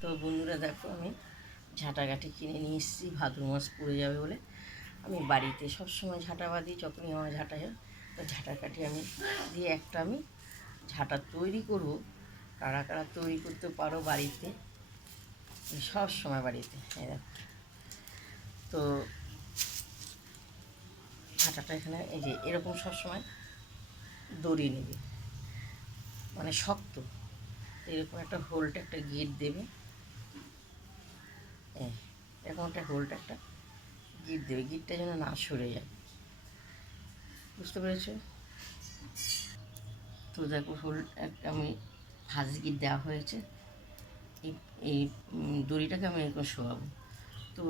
তো বন্ধুরা দেখো, আমি ঝাঁটাকাঠি কিনে নিয়ে এসেছি ভাদ্র মাস পড়ে যাবে বলে। আমি বাড়িতে সবসময় ঝাঁটা বাঁধি, যখনই আমার ঝাঁটা হয় তো ঝাঁটাকাঠি আমি দিয়ে একটা আমি ঝাঁটা তৈরি করব। কারা কারা তৈরি করতে পারো বাড়িতে, সব সময় বাড়িতে। এই দেখো, তো ঝাঁটাটা এখানে এই যে এরকম সবসময় দড়ি নেবে, মানে শক্ত, এরকম একটা হোল্ড, একটা গিট দেবে, এরকম একটা হোল্ড, একটা গিট দেবে, গিটটা যেন না সরে যায়। বুঝতে পেরেছো? তো দেখো, হোল্ড একটা আমি ভাঁজ গিট দেওয়া হয়েছে। এই এই দড়িটাকে আমি এরকম শোয়াবো। তো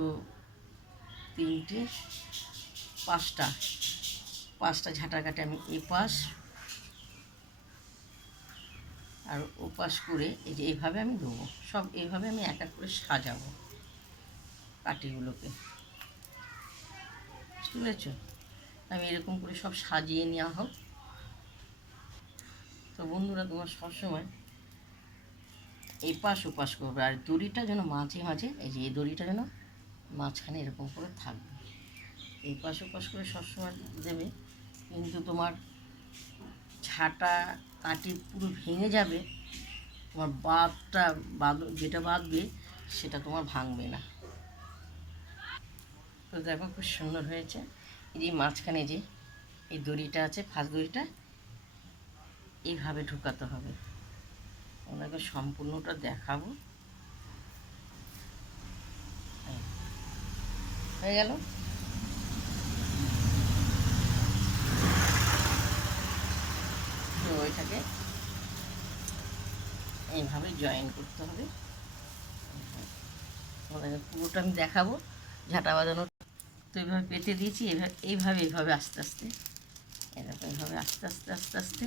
তিনটে পাঁচটা পাঁচটা ঝাঁটা কাটে আমি এ পাশ আর ও পাশ করে এই যে এইভাবে আমি দেবো। সব এইভাবে আমি এক এক করে সাজাবো কাঠিগুলোকে। বুঝতে পেরেছো? আমি এরকম করে সব সাজিয়ে নেওয়া হোক। তো বন্ধুরা, তোমার সবসময় এই পাশ ও পাশ করবে, আর দড়িটা যেন মাঝে মাঝে, এই যে এই দড়িটা যেন মাঝখানে এরকম করে থাকবে। এই পাশ ও পাশ করে সবসময় দেবে, কিন্তু তোমার ঝাঁটা কাটি পুরো ভেঙে যাবে, তোমার যেটা বাঁধবে সেটা তোমার ভাঙবে না। তো দেখো, খুব সুন্দর হয়েছে। এই যে মাঝখানে যে এই দড়িটা আছে, ফার্স্ট দড়িটা এইভাবে ঢুকাতে হবে। ওনাকে সম্পূর্ণটা দেখাবো। হয়ে গেল। তো ওইটাকে এইভাবে জয়েন করতে হবে। তোমাদেরকে পুরোটা আমি দেখাবো ঝাঁটা বাঁধানো। তো এইভাবে পেতে দিয়েছি, এইভাবে আস্তে আস্তে, এরকম এইভাবে আস্তে আস্তে আস্তে আস্তে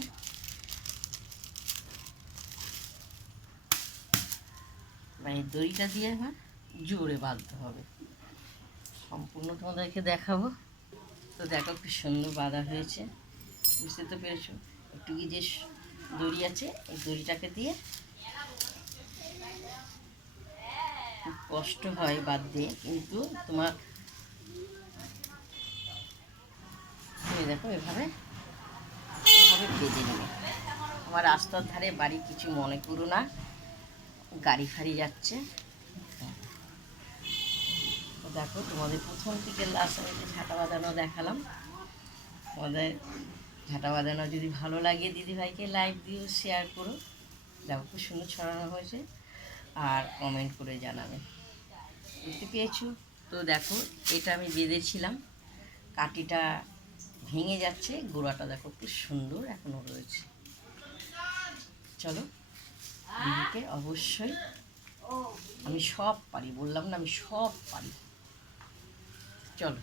এই দড়িটা দিয়ে এবার জোরে বাঁধতে হবে। সম্পূর্ণ তোমাদেরকে দেখাবো। তো দেখো, কি সুন্দর বাঁধা হয়েছে। বুঝতে তো পেরেছো? একটু কি যে দড়ি আছে, এই দড়িটাকে দিয়ে খুব কষ্ট হয় বাঁধতে, কিন্তু তুমি দেখো এভাবে এভাবে বেঁধে নেবে। আমার রাস্তার ধারে বাড়ি, কিছু মনে করো না, গাড়ি ফাড়ি যাচ্ছে। তো দেখো, তোমাদের প্রথম থেকে লাস্ট আমি যে ঝাঁটা বাঁধানো দেখালাম। তোমাদের ঝাঁটা বাঁধানো যদি ভালো লাগে, দিদিভাইকে লাইক দিও, শেয়ার করো। দেখো, খুব সুন্দর ছড়ানো হয়েছে, আর কমেন্ট করে জানাবে। বুঝতে পেরেছো? তো দেখো, এটা আমি বেঁধেছিলাম, কাঠিটা ভেঙে যাচ্ছে, গোড়াটা দেখো খুব সুন্দর এখনও রয়েছে। চলো, দিদিকে অবশ্যই, আমি সব পারি, বললাম না আমি সব পারি। চলো।